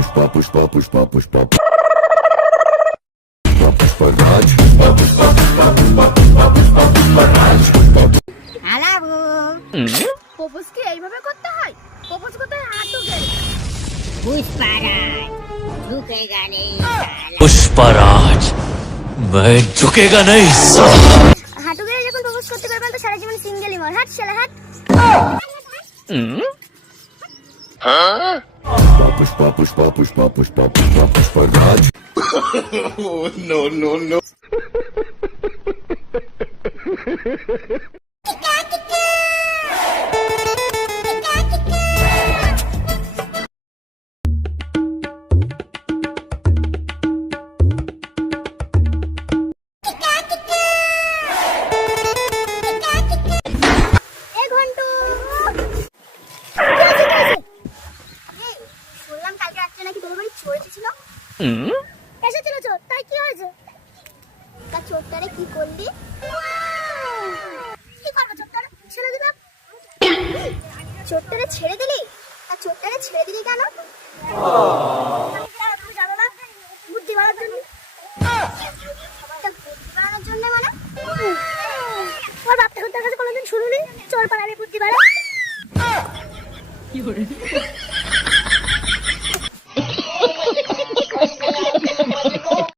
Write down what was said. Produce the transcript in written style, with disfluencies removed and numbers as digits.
Pushpa Pushpa Pushpa Pushpa Pushpraj আলাবু propose কি এইভাবে করতে হয়? প্রপোজ করতে হয় হাঁটু গেড়ে। পুষ্পারাজ ঝুঁকেগা নেই पुष्पराज मैं झुकेगा नहीं साला। হাঁটু গেড়ে যখন প্রপোজ করতে পারবেন তো সারা জীবন সিঙ্গেলই মর। হাট শালা হাট। Pushpa Pushpa Pushpa Pushpa Pushpa Pushpraj No, no, no. এ ঘন্টু শুনলাম কালকে রাত্রে নাকি তোর বাড়ি চোর এসেছিল। এসেছিল চোর, তাই কি হয়েছে? তা চোরটারে কি করলি? কি করবো চোরটারে? ছেড়ে দিলাম। চোরটারে ছেড়ে দিলি? তা চোরটারে ছেড়ে দিলি কেন? তুমি জানো না, বুদ্ধি বাড়ার জন্য। তা বুদ্ধি বাড়ানোর জন্য মানে? ওর বাপ ঠাকুর তার কাছে কোনোদিন শুনুনি চোর পালালে বুদ্ধি বাড়ে?